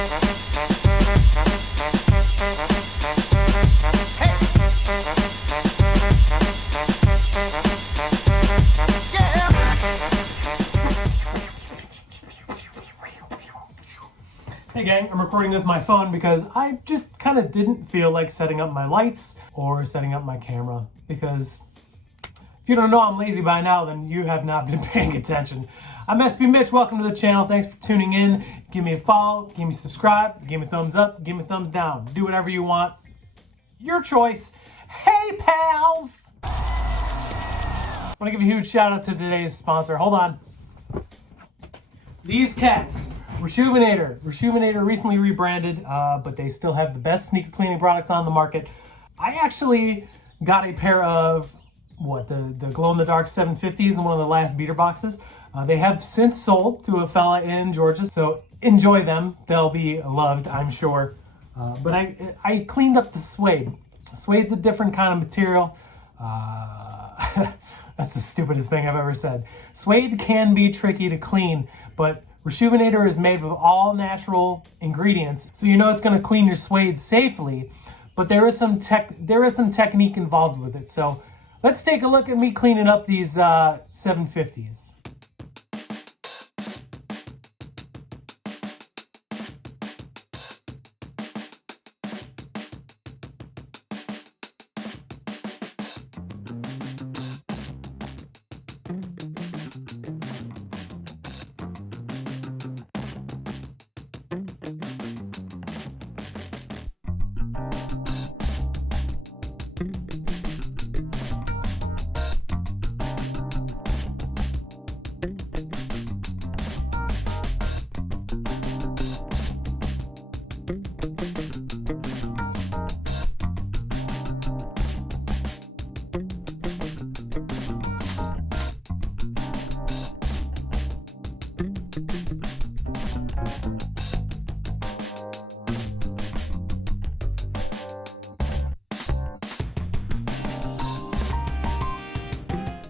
Hey gang, I'm recording with my phone because I just kind of didn't feel like setting up my lights or setting up my camera, because if you don't know I'm lazy by now, then you have not been paying attention. I'm SB Mitch, welcome to the channel, thanks for tuning in. Give me a follow, give me a subscribe, give me a thumbs up, give me a thumbs down. Do whatever you want, your choice. Hey pals! I want to give a huge shout out to today's sponsor. Hold on. These cats. RESHOEVN8R. RESHOEVN8R recently rebranded, but they still have the best sneaker cleaning products on the market. I actually got a pair of, the glow-in-the-dark 750s in one of the last beater boxes. They have since sold to a fella in Georgia, so enjoy them. They'll be loved, I'm sure. But I cleaned up the suede. Suede's a different kind of material. That's the stupidest thing I've ever said. Suede can be tricky to clean, but RESHOEVN8R is made with all natural ingredients, so you know it's going to clean your suede safely, but there is some technique involved with it. So let's take a look at me cleaning up these 750s.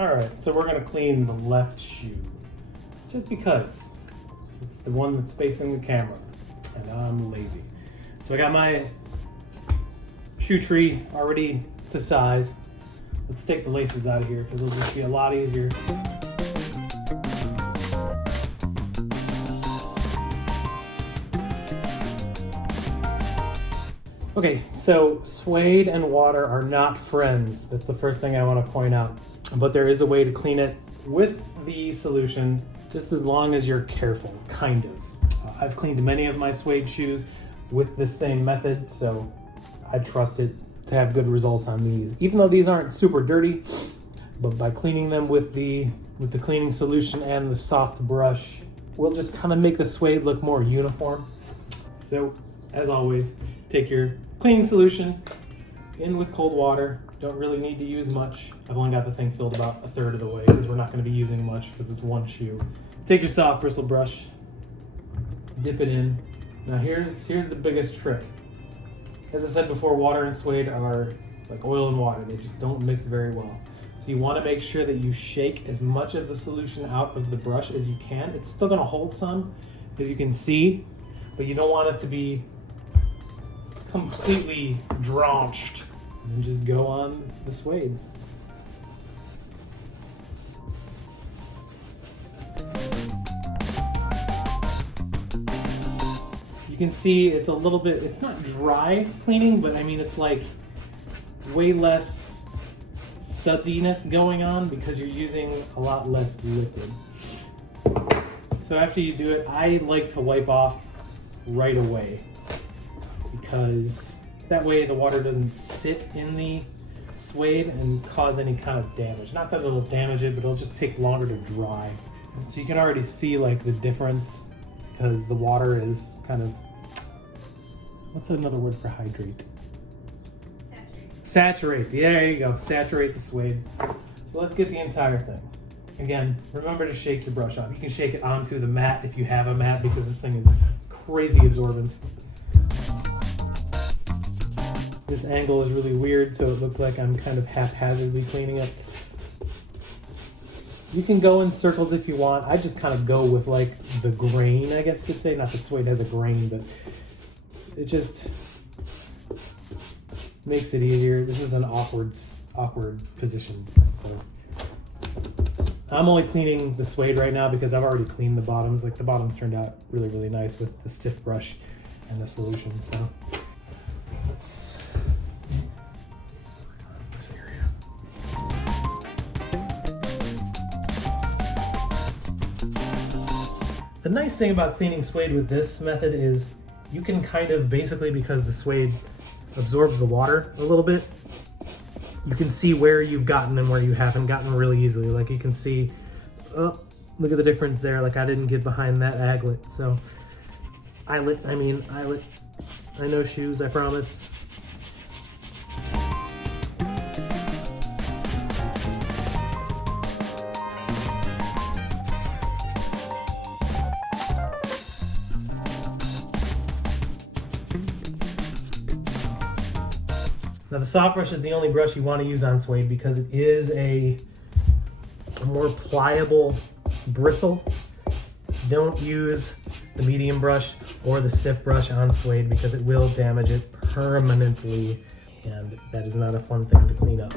Alright, so we're going to clean the left shoe, just because it's the one that's facing the camera, and I'm lazy. So I got my shoe tree already to size. Let's take the laces out of here, because it'll just be a lot easier. Okay, so suede and water are not friends. That's the first thing I want to point out. But there is a way to clean it with the solution, just as long as you're careful, kind of. I've cleaned many of my suede shoes with this same method, so I trust it to have good results on these. Even though these aren't super dirty, but by cleaning them with the cleaning solution and the soft brush, we'll just kind of make the suede look more uniform. So, as always, take your cleaning solution in with cold water. Don't really need to use much. I've only got the thing filled about a third of the way because we're not going to be using much because it's one shoe. Take your soft bristle brush, dip it in. Now here's the biggest trick. As I said before, water and suede are like oil and water. They just don't mix very well. So you want to make sure that you shake as much of the solution out of the brush as you can. It's still going to hold some, as you can see, but you don't want it to be completely drenched. And just go on the suede. You can see it's a little bit, it's not dry cleaning, but I mean it's like way less suddiness going on because you're using a lot less liquid. So after you do it, I like to wipe off right away, because that way the water doesn't sit in the suede and cause any kind of damage. Not that it'll damage it, but it'll just take longer to dry. So you can already see like the difference, because the water is kind of, what's another word for hydrate? Saturate. There you go. Saturate the suede. So let's get the entire thing. Again, remember to shake your brush off. You can shake it onto the mat if you have a mat, because this thing is crazy absorbent. This angle is really weird, so it looks like I'm kind of haphazardly cleaning it. You can go in circles if you want. I just kind of go with like the grain, I guess you could say. Not that suede has a grain, but it just makes it easier. This is an awkward position. So I'm only cleaning the suede right now because I've already cleaned the bottoms. Like the bottoms turned out really, really nice with the stiff brush and the solution. So let's work on this area. The nice thing about cleaning suede with this method is you can kind of basically, because the suede absorbs the water a little bit, you can see where you've gotten and where you haven't gotten really easily. Like you can see, oh, look at the difference there. Like I didn't get behind that aglet. So eyelet, I know shoes, I promise. Now the soft brush is the only brush you want to use on suede because it is a more pliable bristle. Don't use the medium brush or the stiff brush on suede because it will damage it permanently, and that is not a fun thing to clean up.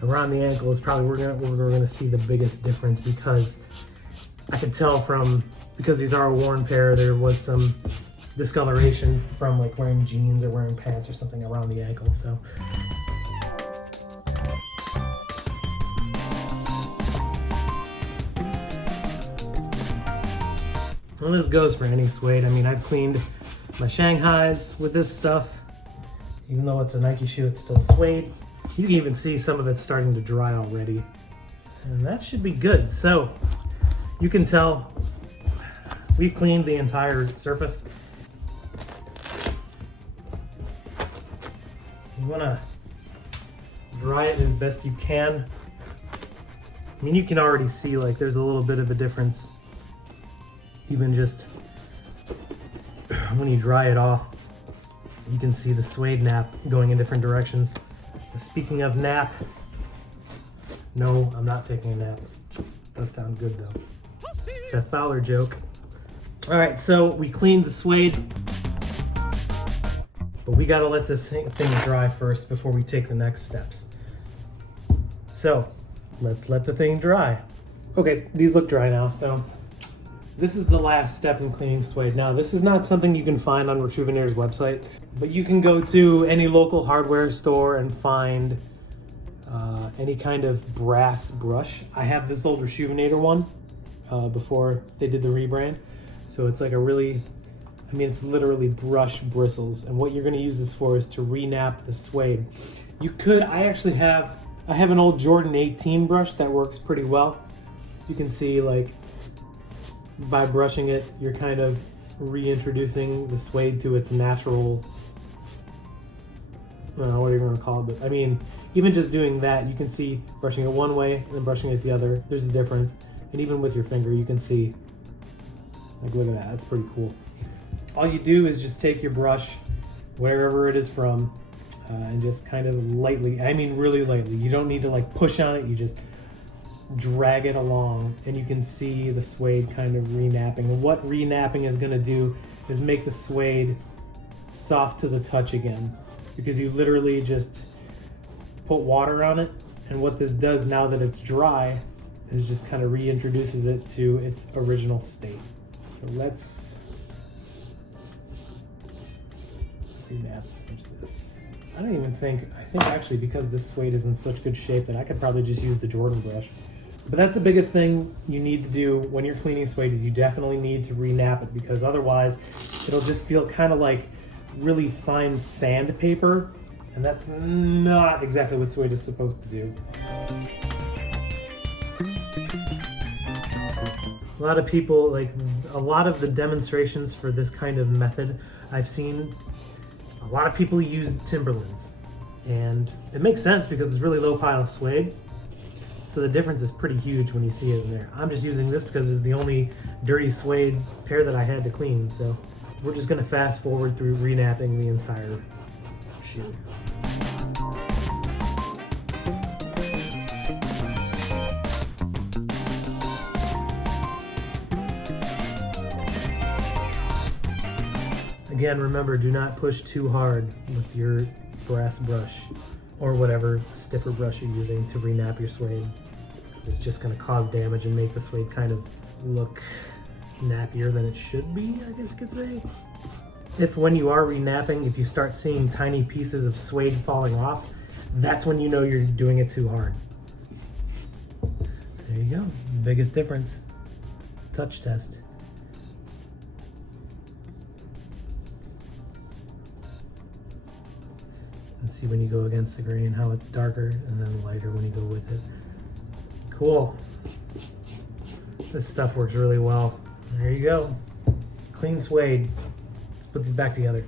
Around the ankle is probably where we're gonna see the biggest difference, because I could tell because these are a worn pair, there was some discoloration from like wearing jeans or wearing pants or something around the ankle. So well, this goes for any suede. I mean, I've cleaned my Shanghais with this stuff. Even though it's a Nike shoe, it's still suede. You can even see some of it starting to dry already. And that should be good. So you can tell we've cleaned the entire surface. You wanna dry it as best you can. I mean, you can already see like there's a little bit of a difference, even just when you dry it off. You can see the suede nap going in different directions. Speaking of nap, no, I'm not taking a nap. Does sound good though. Seth Fowler joke. All right, so we cleaned the suede, but we gotta let this thing dry first before we take the next steps. So let's let the thing dry. Okay, these look dry now, so this is the last step in cleaning suede. Now, this is not something you can find on RESHOEVN8R's website, but you can go to any local hardware store and find any kind of brass brush. I have this old RESHOEVN8R one before they did the rebrand. So it's like a really, I mean, it's literally brush bristles. And what you're gonna use this for is to re-nap the suede. You could, I have an old Jordan 18 brush that works pretty well. You can see like, by brushing it, you're kind of reintroducing the suede to its natural, I don't know what you're gonna call it, but I mean, even just doing that, you can see brushing it one way and then brushing it the other, there's a difference. And even with your finger, you can see, like, look at that, that's pretty cool. All you do is just take your brush, wherever it is from, and just kind of lightly, I mean really lightly, you don't need to like push on it, you just drag it along, and you can see the suede kind of re-napping. And what re-napping is gonna do is make the suede soft to the touch again, because you literally just put water on it, and what this does now that it's dry is just kind of reintroduces it to its original state. So let's re-nap into this. I think actually because this suede is in such good shape that I could probably just use the Jordan brush. But that's the biggest thing you need to do when you're cleaning suede, is you definitely need to re-nap it, because otherwise it'll just feel kind of like really fine sandpaper, and that's not exactly what suede is supposed to do. A lot of people, like a lot of the demonstrations for this kind of method I've seen, a lot of people use Timberlands, and it makes sense because it's really low pile suede. So the difference is pretty huge when you see it in there. I'm just using this because it's the only dirty suede pair that I had to clean. So we're just gonna fast forward through re-napping the entire shoe. Again, remember, do not push too hard with your brass brush or whatever stiffer brush you're using to re-nap your suede. It's just going to cause damage and make the suede kind of look nappier than it should be, I guess you could say. If when you are re-napping, if you start seeing tiny pieces of suede falling off, that's when you know you're doing it too hard. There you go. Biggest difference. Touch test. And see when you go against the grain how it's darker and then lighter when you go with it. Cool. This stuff works really well. There you go. Clean suede. Let's put these back together.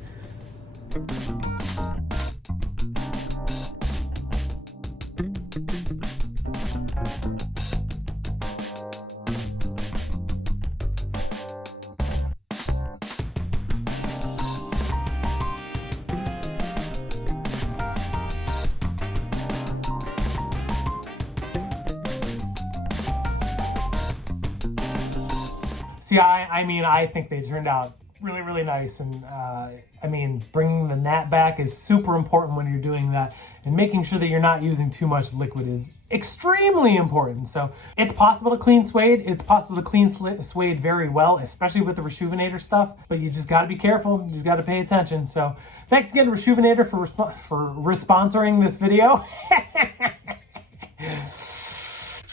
See, I think they turned out really, really nice. And I mean, bringing the gnat back is super important when you're doing that. And making sure that you're not using too much liquid is extremely important. So it's possible to clean suede. It's possible to clean suede very well, especially with the RESHOEVN8R stuff. But you just got to be careful. You just got to pay attention. So thanks again to RESHOEVN8R for sponsoring this video.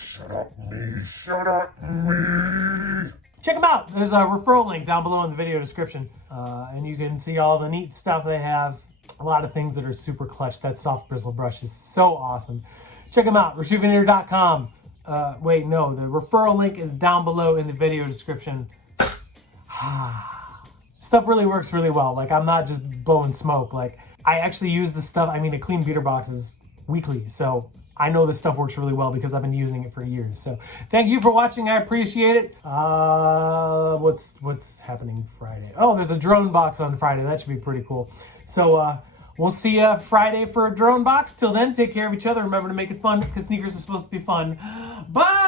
Shut up me. Check them out. There's a referral link down below in the video description. And you can see all the neat stuff they have. A lot of things that are super clutch. That soft bristle brush is so awesome. Check them out, RESHOEVN8R.com. Wait, no, the referral link is down below in the video description. Stuff really works really well. Like, I'm not just blowing smoke. Like, I actually use this stuff. I mean, I clean beater boxes weekly. So I know this stuff works really well because I've been using it for years. So thank you for watching. I appreciate it. What's happening Friday? Oh, there's a drone box on Friday. That should be pretty cool. So we'll see you Friday for a drone box. Till then, take care of each other. Remember to make it fun because sneakers are supposed to be fun. Bye!